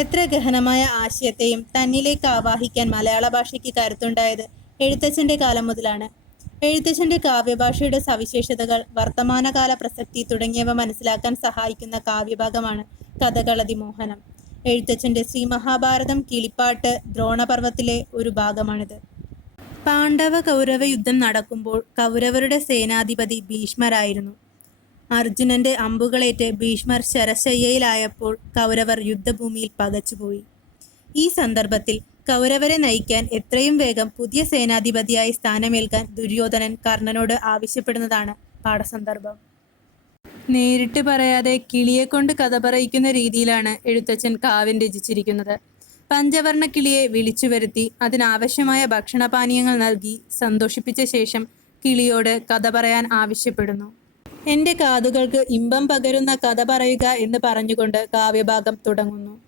എത്ര ഗഹനമായ ആശയത്തെയും തന്നിലേക്ക് ആവാഹിക്കാൻ മലയാള ഭാഷയ്ക്ക് കരുത്തുണ്ടായത് എഴുത്തച്ഛന്റെ കാലം മുതലാണ്. എഴുത്തച്ഛന്റെ കാവ്യഭാഷയുടെ സവിശേഷതകൾ വർത്തമാനകാല പ്രസക്തി തുടങ്ങിയവ മനസ്സിലാക്കാൻ സഹായിക്കുന്ന കാവ്യഭാഗമാണ് കഥകളതി മോഹനം എഴുത്തച്ഛന്റെ ശ്രീ മഹാഭാരതം കിളിപ്പാട്ട് ദ്രോണപർവത്തിലെ ഒരു ഭാഗമാണിത്. പാണ്ഡവ കൗരവ യുദ്ധം നടക്കുമ്പോൾ കൗരവരുടെ സേനാധിപതി ഭീഷ്മരായിരുന്നു. അർജുനന്റെ അമ്പുകളേറ്റ് ഭീഷ്മർ ശരശയ്യയിലായപ്പോൾ കൗരവർ യുദ്ധഭൂമിയിൽ പകച്ചുപോയി. ഈ സന്ദർഭത്തിൽ കൗരവരെ നയിക്കാൻ എത്രയും വേഗം പുതിയ സേനാധിപതിയായി സ്ഥാനമേൽക്കാൻ ദുര്യോധനൻ കർണനോട് ആവശ്യപ്പെടുന്നതാണ് പാഠസന്ദർഭം. നേരിട്ട് പറയാതെ കിളിയെ കൊണ്ട് കഥ പറയിക്കുന്ന രീതിയിലാണ് എഴുത്തച്ഛൻ കാവ്യം രചിച്ചിരിക്കുന്നത്. പഞ്ചവർണ കിളിയെ വിളിച്ചു വരുത്തി അതിനാവശ്യമായ ഭക്ഷണപാനീയങ്ങൾ നൽകി സന്തോഷിപ്പിച്ച ശേഷം കിളിയോട് കഥ പറയാൻ ആവശ്യപ്പെടുന്നു. എന്റെ കാതുകൾക്ക് ഇമ്പം പകരുന്ന കഥ പറയുക എന്ന് പറഞ്ഞുകൊണ്ട് കാവ്യഭാഗം തുടങ്ങുന്നു.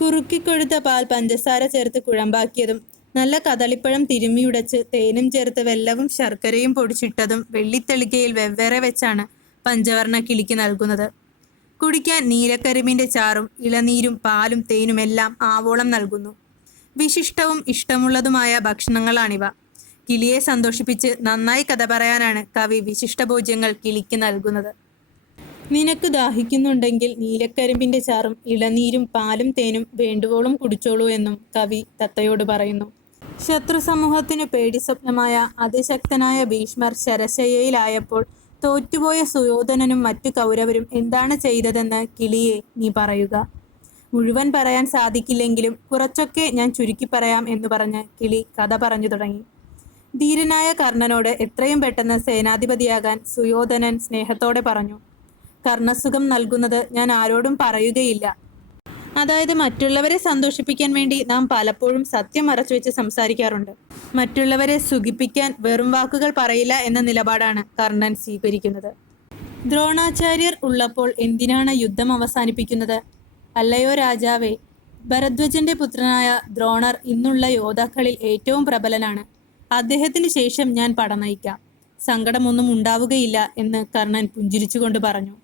കുറുക്കിക്കൊഴുത്ത പാൽ പഞ്ചസാര ചേർത്ത് കുഴമ്പാക്കിയതും നല്ല കദളിപ്പഴം തിരുമ്മിയുടച്ച് തേനും ചേർത്ത് വെല്ലവും ശർക്കരയും പൊടിച്ചിട്ടതും വെള്ളിത്തെളിക്കയിൽ വെവ്വേറെ വെച്ചാണ് പഞ്ചവർണ കിളിക്ക് നൽകുന്നത്. കുടിക്കാൻ നീലക്കരിമിന്റെ ചാറും ഇളനീരും പാലും തേനുമെല്ലാം ആവോളം നൽകുന്നു. വിശിഷ്ടവും ഇഷ്ടമുള്ളതുമായ ഭക്ഷണങ്ങളാണിവ. കിളിയെ സന്തോഷിപ്പിച്ച് നന്നായി കഥ പറയാനാണ് കവി വിശിഷ്ടഭോജ്യങ്ങൾ കിളിക്ക് നൽകുന്നത്. നിനക്ക് ദാഹിക്കുന്നുണ്ടെങ്കിൽ നീലക്കരിമ്പിന്റെ ചാറും ഇളനീരും പാലും തേനും വേണ്ടുവോളം കുടിച്ചോളൂ എന്നും കവി തത്തയോട് പറയുന്നു. ശത്രു സമൂഹത്തിന് പേടി സ്വപ്നമായ അതിശക്തനായ ഭീഷ്മർ ശരശയ്യയിലായപ്പോൾ തോറ്റുപോയ സുയോധനനും മറ്റു കൗരവരും എന്താണ് ചെയ്തതെന്ന് കിളിയെ നീ പറയുക. മുഴുവൻ പറയാൻ സാധിക്കില്ലെങ്കിലും കുറച്ചൊക്കെ ഞാൻ ചുരുക്കി പറയാം എന്ന് പറഞ്ഞ് കിളി കഥ പറഞ്ഞു തുടങ്ങി. ധീരനായ കർണനോട് എത്രയും പെട്ടെന്ന് സേനാധിപതിയാകാൻ സുയോധനൻ സ്നേഹത്തോടെ പറഞ്ഞു. കർണസുഖം നൽകുന്നത് ഞാൻ ആരോടും പറയുകയില്ല. അതായത് മറ്റുള്ളവരെ സന്തോഷിപ്പിക്കാൻ വേണ്ടി നാം പലപ്പോഴും സത്യം മറച്ചു വെച്ച് സംസാരിക്കാറുണ്ട്. മറ്റുള്ളവരെ സുഖിപ്പിക്കാൻ വെറും വാക്കുകൾ പറയില്ല എന്ന നിലപാടാണ് കർണൻ സ്വീകരിക്കുന്നത്. ദ്രോണാചാര്യർ ഉള്ളപ്പോൾ എന്തിനാണ് യുദ്ധം അവസാനിപ്പിക്കുന്നത്? അല്ലയോ രാജാവേ ഭരദ്വജന്റെ പുത്രനായ ദ്രോണർ ഇന്നുള്ള യോദ്ധാക്കളിൽ ഏറ്റവും പ്രബലനാണ്. അദ്ദേഹത്തിന് ശേഷം ഞാൻ പടനയിക്കാം സങ്കടമൊന്നും ഉണ്ടാവുകയില്ല എന്ന് കർണൻ പുഞ്ചിരിച്ചുകൊണ്ട് പറഞ്ഞു.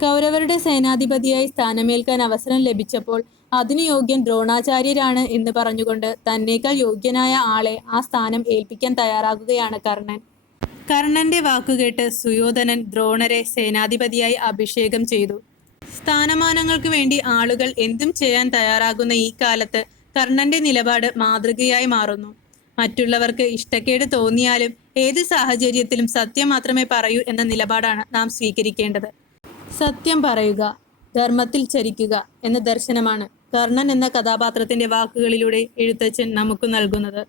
കൗരവരുടെ സേനാധിപതിയായി സ്ഥാനമേൽക്കാൻ അവസരം ലഭിച്ചപ്പോൾ അതിനു യോഗ്യൻ ദ്രോണാചാര്യരാണ് എന്ന് പറഞ്ഞുകൊണ്ട് തന്നേക്കാൾ യോഗ്യനായ ആളെ ആ സ്ഥാനം ഏൽപ്പിക്കാൻ തയ്യാറാകുകയാണ് കർണൻ. കർണന്റെ വാക്കുകേട്ട് സുയോധനൻ ദ്രോണരെ സേനാധിപതിയായി അഭിഷേകം ചെയ്തു. സ്ഥാനമാനങ്ങൾക്ക് വേണ്ടി ആളുകൾ എന്തും ചെയ്യാൻ തയ്യാറാകുന്ന ഈ കാലത്ത് കർണന്റെ നിലപാട് മാതൃകയായി മാറുന്നു. മറ്റുള്ളവർക്ക് ഇഷ്ടക്കേട് തോന്നിയാലും ഏത് സാഹചര്യത്തിലും സത്യം മാത്രമേ പറയൂ എന്ന നിലപാടാണ് നാം സ്വീകരിക്കേണ്ടത്. സത്യം പറയുക ധർമ്മത്തിൽ ചരിക്കുക എന്ന ദർശനമാണ് കർണൻ എന്ന കഥാപാത്രത്തിന്റെ വാക്കുകളിലൂടെ എഴുത്തച്ഛൻ നമുക്ക് നൽകുന്നത്.